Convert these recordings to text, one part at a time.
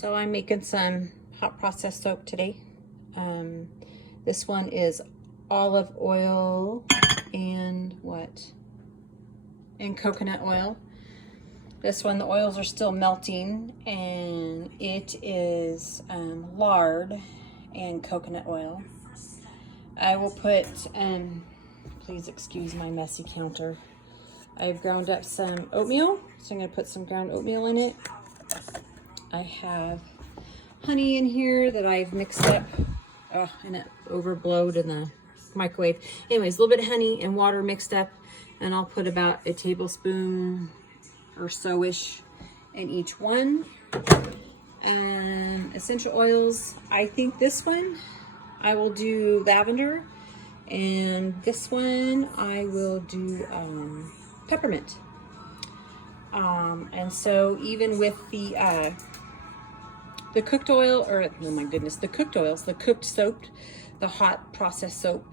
So I'm making some hot process soap today. This one is olive oil and coconut oil. This one, the oils are still melting, and it is lard and coconut oil. I will put, please excuse my messy counter. I've ground up some oatmeal, so I'm gonna put some ground oatmeal in it. I have honey in here that I've mixed up, and it overblowed in the microwave. Anyways, a little bit of honey and water mixed up, and I'll put about a tablespoon or so-ish in each one. And essential oils, I think this one I will do lavender, and this one I will do peppermint. And so even with the cooked oil, or oh my goodness, the cooked oils, the cooked soap, the hot processed soap,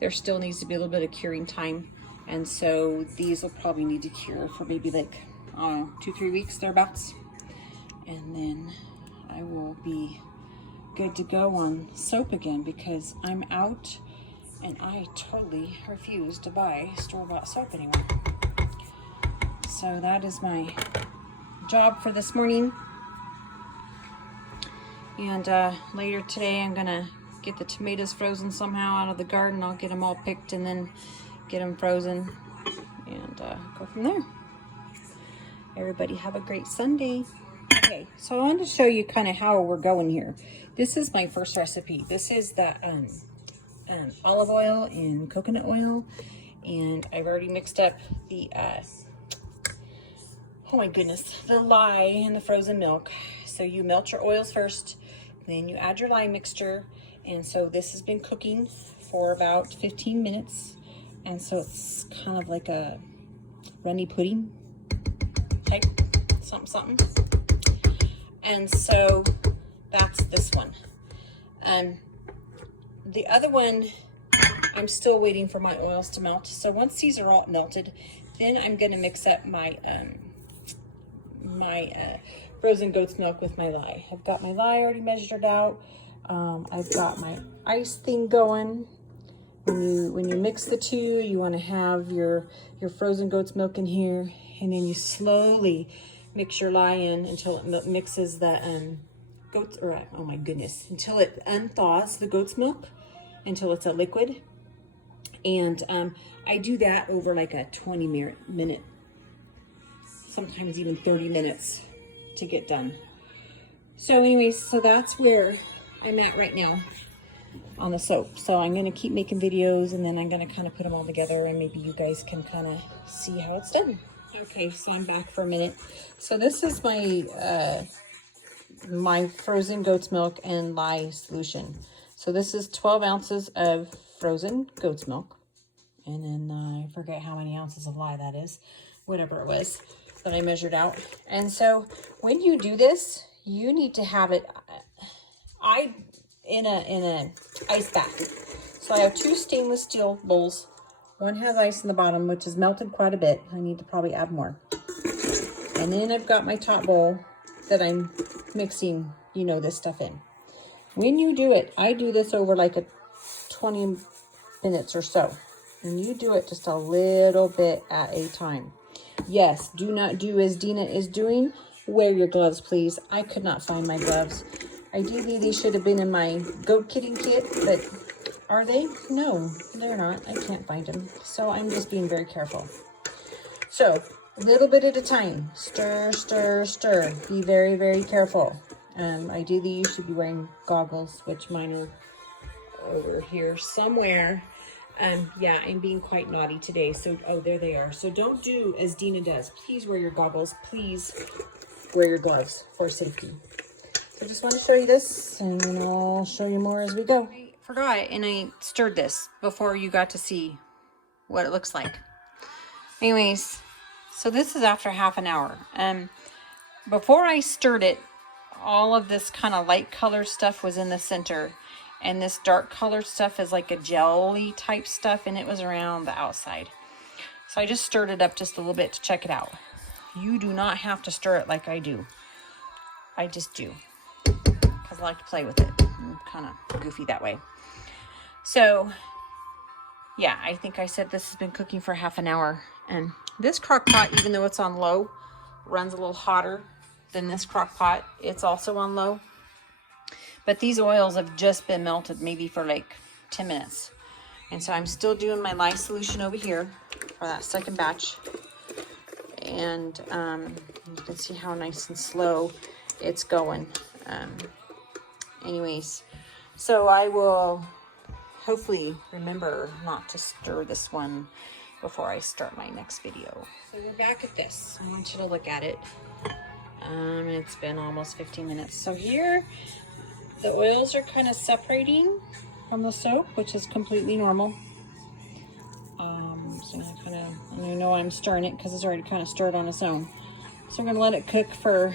there still needs to be a little bit of curing time. And so these will probably need to cure for maybe like 2-3 weeks thereabouts. And then I will be good to go on soap again, because I'm out and I totally refuse to buy store-bought soap anymore. So that is my job for this morning. And later today I'm gonna get the tomatoes frozen somehow out of the garden. I'll get them all picked and then get them frozen and go from there. Everybody have a great Sunday. Okay, so I wanted to show you kind of how we're going here. This is my first recipe. This is the olive oil and coconut oil, and I've already mixed up the oh my goodness, the lye and the frozen milk. So you melt your oils first, then you add your lye mixture, and so this has been cooking for about 15 minutes, and so it's kind of like a runny pudding type something. And so that's this one. The other one, I'm still waiting for my oils to melt. So once these are all melted, then I'm going to mix up my frozen goat's milk with my lye. I've got my lye already measured out. I've got my ice thing going. When you mix the two, you want to have your frozen goat's milk in here, and then you slowly mix your lye in until it mixes the oh my goodness, until it unthaws the goat's milk, until it's a liquid. And I do that over like a 20-minute, sometimes even 30 minutes to get done. So anyways, so that's where I'm at right now on the soap. So I'm going to keep making videos, and then I'm going to kind of put them all together, and maybe you guys can kind of see how it's done. Okay, so I'm back for a minute. So this is my my frozen goat's milk and lye solution. So this is 12 ounces of frozen goat's milk, and then I forget how many ounces of lye that is, whatever it was that I measured out. And so when you do this, you need to have it in a ice bath. So I have 2 stainless steel bowls. One has ice in the bottom, which is melted quite a bit. I need to probably add more. And then I've got my top bowl that I'm mixing, this stuff in. When you do it, I do this over like a 20 minutes or so. And you do it just a little bit at a time. Yes, do not do as Dina is doing. Wear your gloves, please. I could not find my gloves. Ideally, they should have been in my goat kidding kit, but are they? No, they're not. I can't find them. So I'm just being very careful. So a little bit at a time. Stir, stir, stir. Be very, very careful. Ideally, you should be wearing goggles, which mine are over here somewhere. Yeah, I'm being quite naughty today. So, there they are. So don't do as Dina does. Please wear your goggles. Please wear your gloves for safety. So I just want to show you this, and then I'll show you more as we go. I forgot, and I stirred this before you got to see what it looks like. Anyways, so this is after half an hour. Before I stirred it, all of this kind of light color stuff was in the center, and this dark colored stuff is like a jelly type stuff, and it was around the outside. So I just stirred it up just a little bit to check it out. You do not have to stir it like I do. I just do. because I like to play with it. I'm kind of goofy that way. So yeah, I think I said this has been cooking for half an hour, and this crock pot, even though it's on low, runs a little hotter than this crock pot. It's also on low, but these oils have just been melted maybe for like 10 minutes. And so I'm still doing my lye solution over here for that second batch. And you can see how nice and slow it's going. Anyways, so I will hopefully remember not to stir this one before I start my next video. So we're back at this. I want you to look at it. It's been almost 15 minutes. So here, the oils are kind of separating from the soap, which is completely normal. So I kind of, you know I'm stirring it because it's already kind of stirred on its own. So I'm gonna let it cook for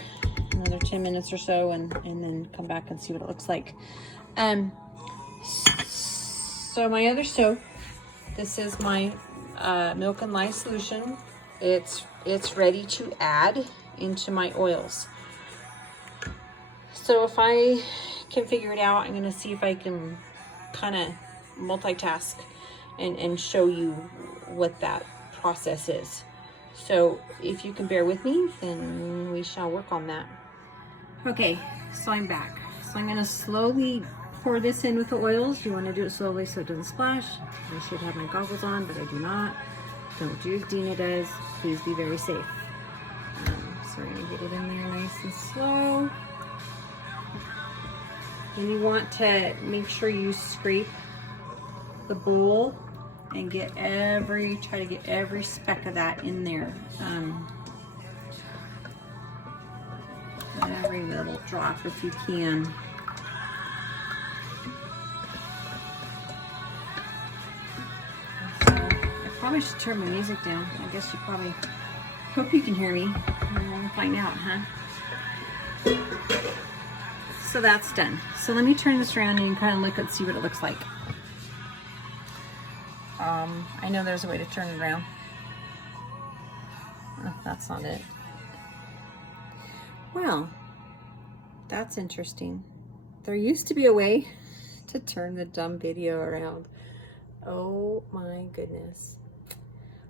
another 10 minutes or so, and then come back and see what it looks like. So my other soap, this is my milk and lye solution. It's ready to add into my oils. So if I can figure it out, I'm gonna see if I can kind of multitask and show you what that process is. So if you can bear with me, then we shall work on that. Okay, so I'm back. So I'm gonna slowly pour this in with the oils. You want to do it slowly so it doesn't splash. I should have my goggles on, but I do not. Don't do as Dina does. Please be very safe. So we're gonna get it in there nice and slow. And you want to make sure you scrape the bowl and try to get every speck of that in there. Every little drop if you can. So I probably should turn my music down. I guess you probably hope you can hear me. We'll find out, huh? So that's done. So let me turn this around and kind of look and see what it looks like. I know there's a way to turn it around. Oh, that's not it. Well, that's interesting. There used to be a way to turn the dumb video around. Oh my goodness.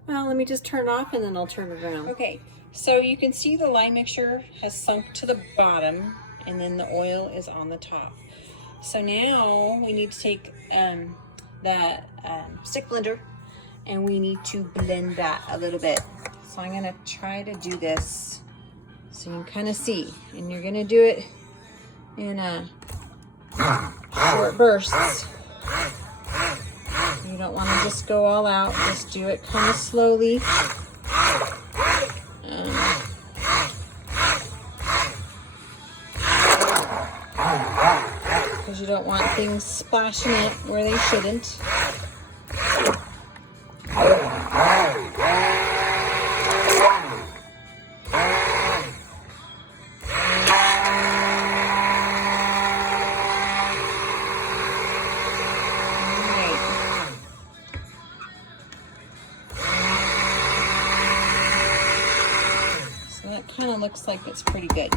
Well, let me just turn it off and then I'll turn it around. Okay, so you can see the lye mixture has sunk to the bottom and then the oil is on the top. So now we need to take that stick blender and we need to blend that a little bit. So I'm gonna try to do this so you can kind of see, and you're gonna do it in short bursts. You don't want to just go all out, just do it kind of slowly. Because you don't want things splashing it where they shouldn't. Kind of looks like it's pretty good.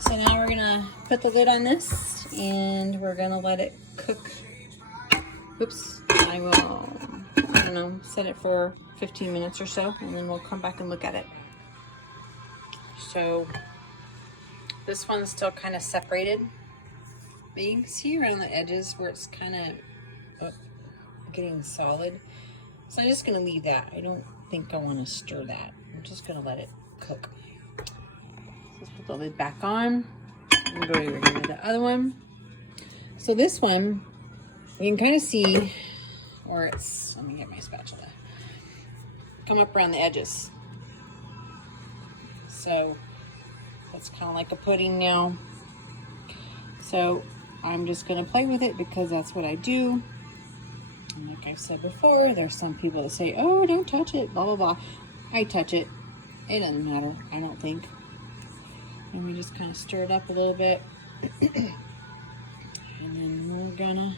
So now we're gonna put the lid on this and we're gonna let it cook. Oops, I will, I don't know, set it for 15 minutes or so and then we'll come back and look at it. So this one's still kind of separated, but you can see around the edges where it's kind of getting solid. So I'm just gonna leave that. I don't think I want to stir that. I'm just gonna let it cook. So let's put the lid back on and go over here to the other one. So this one, you can kind of see where it's, let me get my spatula, come up around the edges. So it's kind of like a pudding now. So I'm just gonna play with it because that's what I do. And like I've said before, there's some people that say, oh, don't touch it, blah, blah, blah. I touch it. It doesn't matter, I don't think. And we just kind of stir it up a little bit. And then we're gonna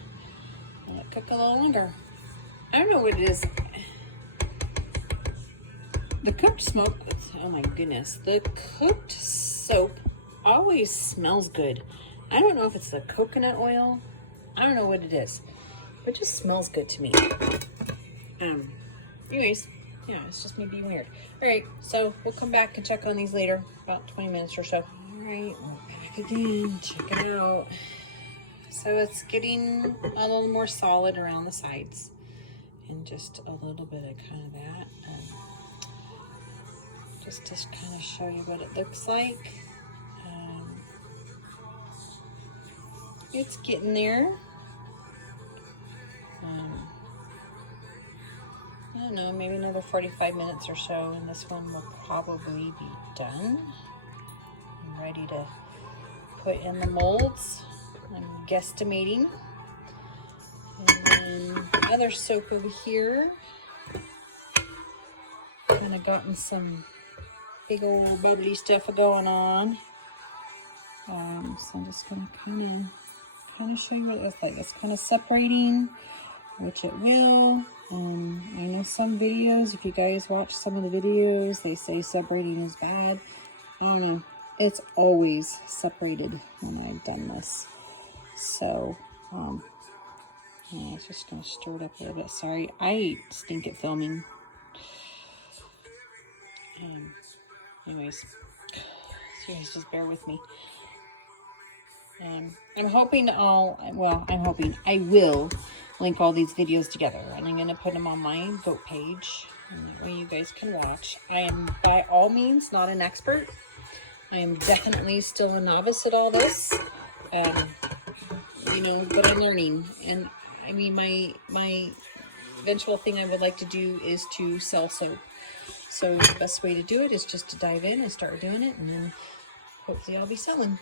let it cook a little longer. I don't know what it is. The cooked smoke, oh my goodness. The cooked soap always smells good. I don't know if it's the coconut oil. I don't know what it is, but it just smells good to me. Anyways, yeah, it's just me being weird. All right, so we'll come back and check on these later, about 20 minutes or so. All right, we're back again. Check it out. So it's getting a little more solid around the sides, and just a little bit of kind of that. Just to kind of show you what it looks like. It's getting there. I don't know, maybe another 45 minutes or so, and this one will probably be done. I'm ready to put in the molds. I'm guesstimating. And then other soap over here. Kind of gotten some big old bubbly stuff going on. So I'm just gonna kind of show you what it looks like. It's kind of separating, which it will. I know some videos, if you guys watch some of the videos, they say separating is bad. I don't know. It's always separated when I've done this. So, yeah, I was just going to stir it up a little bit. Sorry, I stink at filming. Anyways, so you guys just bear with me. I'm hoping I will link all these videos together, and I'm going to put them on my goat page, and that way you guys can watch. I am by all means not an expert. I am definitely still a novice at all this, you know, but I'm learning. And I mean, my eventual thing I would like to do is to sell soap. So the best way to do it is just to dive in and start doing it, and then hopefully I'll be selling.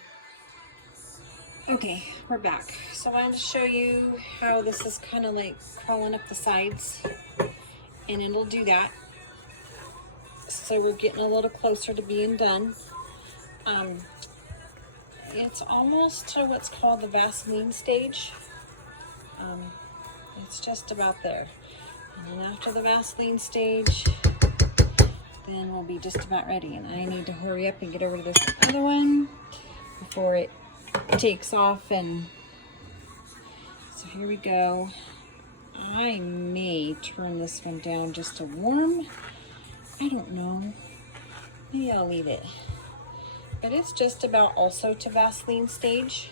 Okay, we're back. So I wanted to show you how this is kind of like crawling up the sides, and it'll do that. So we're getting a little closer to being done. It's almost to what's called the Vaseline stage. It's just about there. And then after the Vaseline stage, then we'll be just about ready. And I need to hurry up and get over to this other one before it takes off. And so here we go. I may turn this one down just to warm. I don't know. Maybe I'll leave it. But it's just about also to Vaseline stage.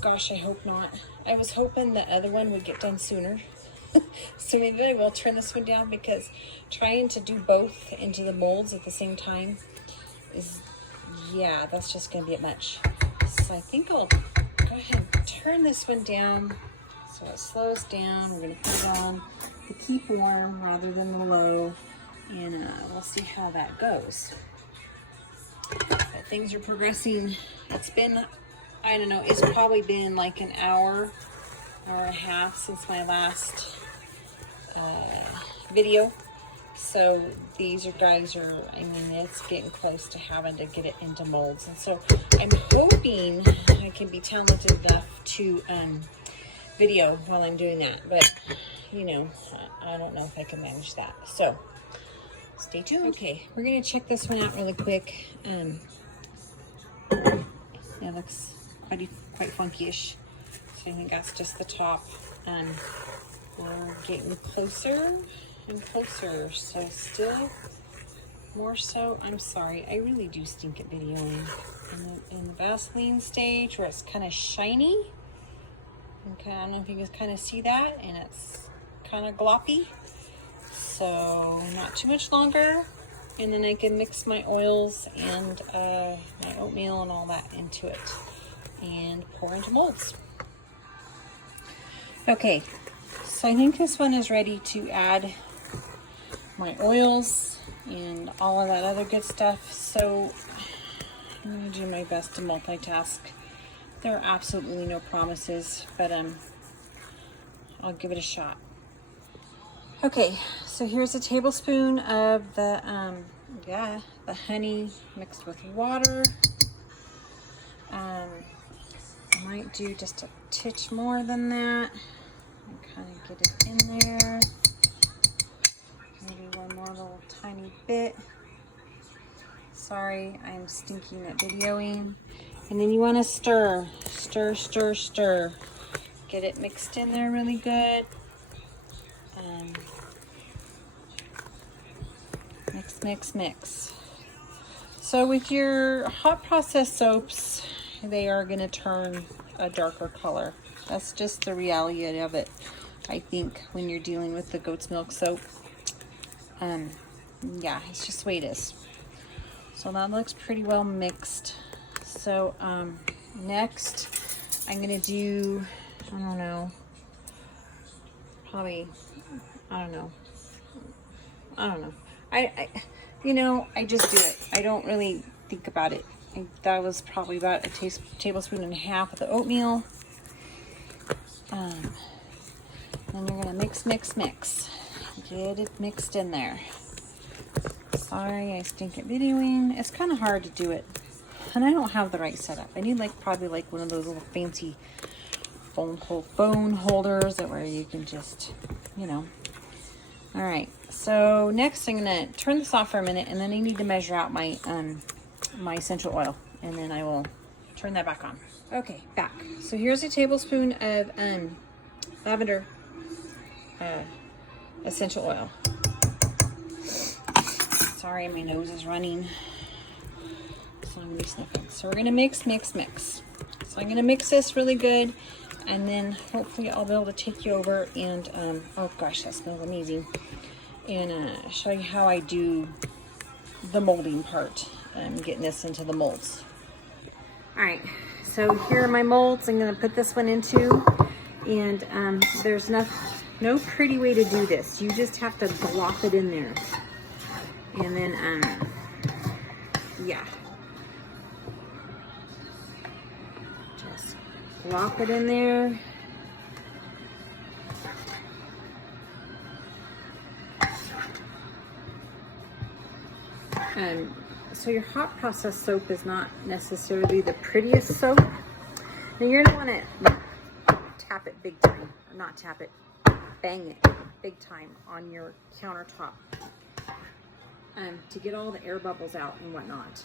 Gosh, I hope not. I was hoping the other one would get done sooner. So maybe I will turn this one down, because trying to do both into the molds at the same time is, yeah, that's just going to be a much. So I think I'll go ahead and turn this one down so it slows down. We're going to put it on to keep warm rather than the low, and we'll see how that goes. But things are progressing. It's been, I don't know, it's probably been like an hour and a half since my last video. So these guys are, I mean, it's getting close to having to get it into molds. And so I'm hoping I can be talented enough to video while I'm doing that. But, you know, I don't know if I can manage that. So stay tuned. Okay, we're going to check this one out really quick. It looks quite funky-ish. So I think that's just the top. We're getting closer and closer. So still more so. I'm sorry, I really do stink at videoing. In the Vaseline stage, where it's kind of shiny. Okay, I don't know if you guys kind of see that, and it's kind of gloppy. So not too much longer, and then I can mix my oils and my oatmeal and all that into it and pour into molds. Okay, so I think this one is ready to add my oils and all of that other good stuff. So I'm going to do my best to multitask. There are absolutely no promises, but I'll give it a shot. Okay, so here's a tablespoon of the honey mixed with water. I might do just a titch more than that and kind of get it in there. Maybe one more little tiny bit. Sorry, I'm stinking at videoing. And then you want to stir, stir, stir, stir. Get it mixed in there really good. Mix, mix, mix. So with your hot process soaps, they are going to turn a darker color. That's just the reality of it, I think, when you're dealing with the goat's milk soap. Yeah, it's just the way it is. So that looks pretty well mixed. So next I'm gonna do, I don't know, probably, I don't know. I just do it. I don't really think about it. That was probably about a tablespoon and a half of the oatmeal. Then you're gonna mix, mix, mix. Get it mixed in there. Sorry, I stink at videoing. It's kind of hard to do it, and I don't have the right setup. I need probably one of those little fancy phone holders where you can just, All right. So next, I'm gonna turn this off for a minute, and then I need to measure out my my essential oil, and then I will turn that back on. Okay, back. So here's a tablespoon of lavender essential oil. Sorry, my nose is running, so I'm gonna be sniffing. So we're gonna mix, mix, mix. So I'm gonna mix this really good, and then hopefully I'll be able to take you over and, oh gosh, that smells amazing. And show you how I do the molding part, getting this into the molds. All right, so here are my molds. I'm gonna put this one into, and there's no pretty way to do this. You just have to glop it in there. And then, yeah. Just glop it in there. So your hot process soap is not necessarily the prettiest soap. Now you're gonna wanna tap it big time, or not tap it, bang it big time on your countertop. To get all the air bubbles out and whatnot.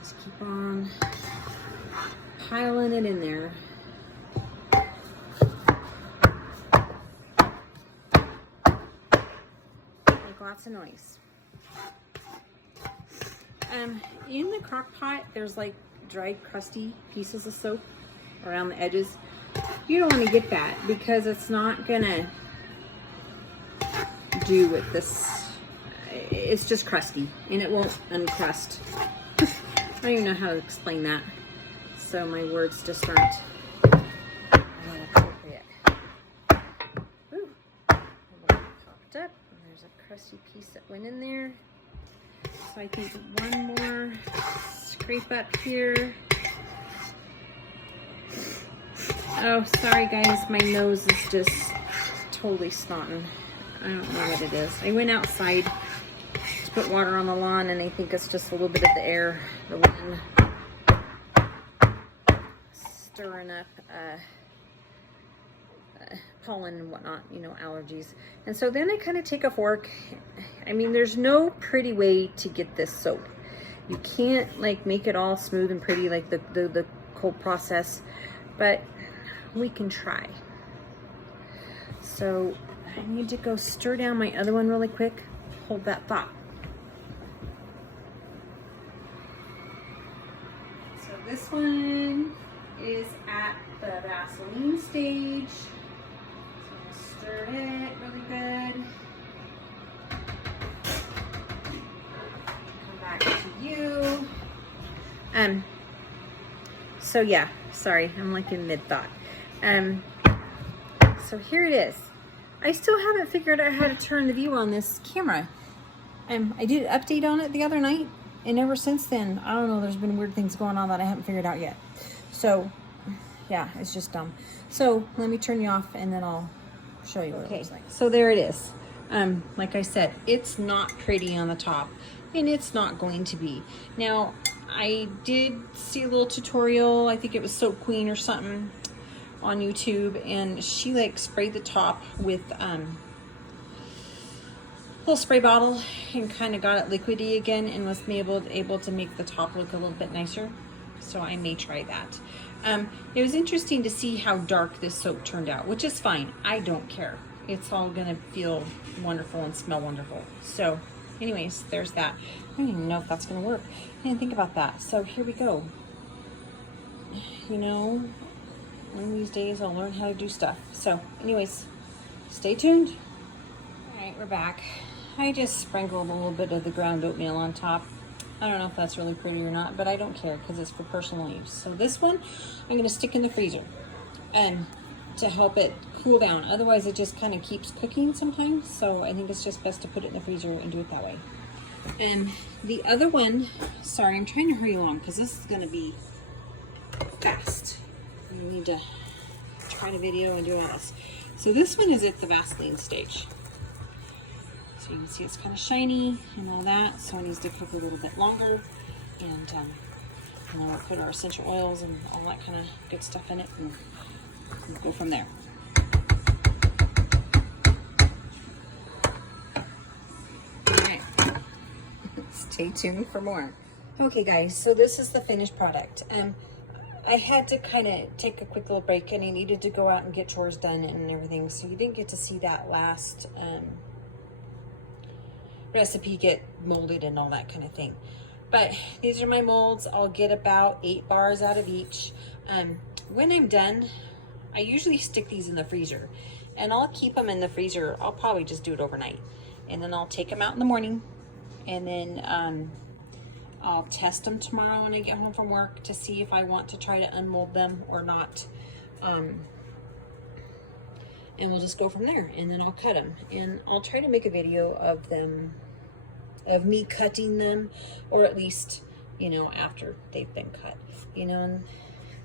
Just keep on piling it in there. Make lots of noise. In the crock pot, there's dried crusty pieces of soap around the edges. You don't want to get that because it's not gonna do with this. It's just crusty and it won't uncrust. I don't even know how to explain that, so my words just aren't appropriate. Ooh, a little popped up, and there's a crusty piece that went in there, so I think one more scrape up here. Oh, sorry guys, my nose is just totally snotting. I don't know what it is. I went outside to put water on the lawn, and I think it's just a little bit of the air, the wind, stirring up pollen and whatnot, allergies. And so then I kind of take a fork. I mean, there's no pretty way to get this soap. You can't make it all smooth and pretty like the cold process, but we can try. So I need to go stir down my other one really quick. Hold that thought. So this one is at the Vaseline stage. So I'm gonna stir it really good. Come back to you. So yeah, sorry, I'm in mid-thought. So here it is. I still haven't figured out how to turn the view on this camera. I did an update on it the other night, and ever since then, I don't know, there's been weird things going on that I haven't figured out yet. So, yeah, it's just dumb. So, let me turn you off, and then I'll show you what it looks like. So there it is. Like I said, it's not pretty on the top, and it's not going to be. Now, I did see a little tutorial, I think it was Soap Queen or something, on YouTube, and she sprayed the top with little spray bottle and kind of got it liquidy again and was able to make the top look a little bit nicer. So I may try that. It was interesting to see how dark this soap turned out, which is fine. I don't care. It's all gonna feel wonderful and smell wonderful. So anyways, there's that. I don't even know if that's gonna work. I didn't think about that. So here we go. You know, one of these days I'll learn how to do stuff. So anyways, stay tuned. All right, we're back. I just sprinkled a little bit of the ground oatmeal on top. I don't know if that's really pretty or not, but I don't care because it's for personal use. So this one I'm going to stick in the freezer and to help it cool down. Otherwise it just kind of keeps cooking sometimes. So I think it's just best to put it in the freezer and do it that way. And the other one, sorry, I'm trying to hurry along because this is going to be fast. I need to try to video and do all this. So this one is at the Vaseline stage. So you can see it's kind of shiny and all that, so it needs to cook a little bit longer. And then we'll put our essential oils and all that kind of good stuff in it, and we'll go from there. All right, stay tuned for more. Okay guys, so this is the finished product. I had to kind of take a quick little break and I needed to go out and get chores done and everything, so you didn't get to see that last recipe get molded and all that kind of thing. But these are my molds. I'll get about 8 bars out of each. When I'm done, I usually stick these in the freezer, and I'll keep them in the freezer. I'll probably just do it overnight, and then I'll take them out in the morning, and then I'll test them tomorrow when I get home from work to see if I want to try to unmold them or not. And we'll just go from there, and then I'll cut them, and I'll try to make a video of them, of me cutting them, or at least, you know, after they've been cut, you know. And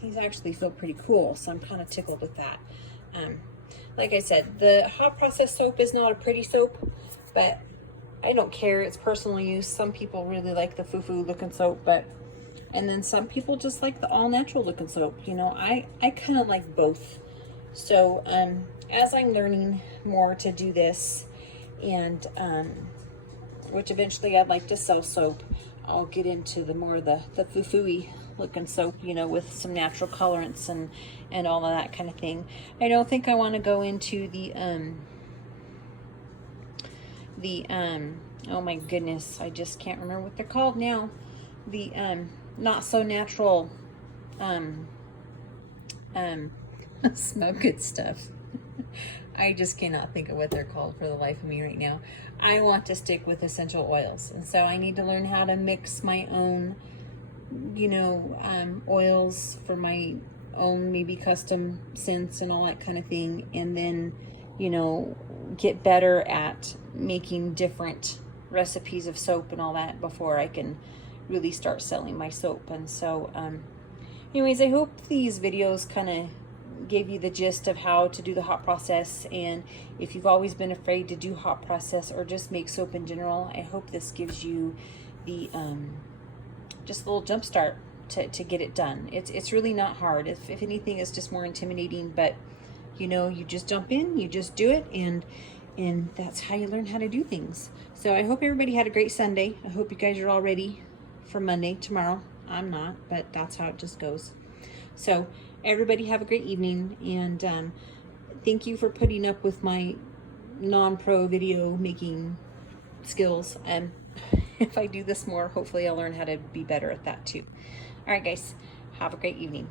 these actually feel pretty cool, so I'm kind of tickled with that. Like I said, the hot process soap is not a pretty soap, but I don't care. It's personal use. Some people really like the foo-foo looking soap, and then some people just like the all natural looking soap. You know, I kind of like both. So as I'm learning more to do this, and which eventually I'd like to sell soap, I'll get into the more the foo-foo-y looking soap, you know, with some natural colorants and all of that kind of thing. I don't think I want to go into the oh my goodness, I just can't remember what they're called now. The not so natural smell good stuff. I just cannot think of what they're called for the life of me right now. I want to stick with essential oils, and so I need to learn how to mix my own, you know, oils for my own maybe custom scents and all that kind of thing, and then, you know, get better at making different recipes of soap and all that before I can really start selling my soap. And so anyways, I hope these videos kind of gave you the gist of how to do the hot process, and if you've always been afraid to do hot process or just make soap in general, I hope this gives you the just a little jump start to get it done. It's really not hard. If anything, it's just more intimidating, but you know, you just jump in, you just do it, and that's how you learn how to do things. So I hope everybody had a great Sunday. I hope you guys are all ready for Monday tomorrow. I'm not, but that's how it just goes. So everybody have a great evening, and thank you for putting up with my non-pro video making skills. And if I do this more, hopefully I'll learn how to be better at that too. All right, guys, have a great evening.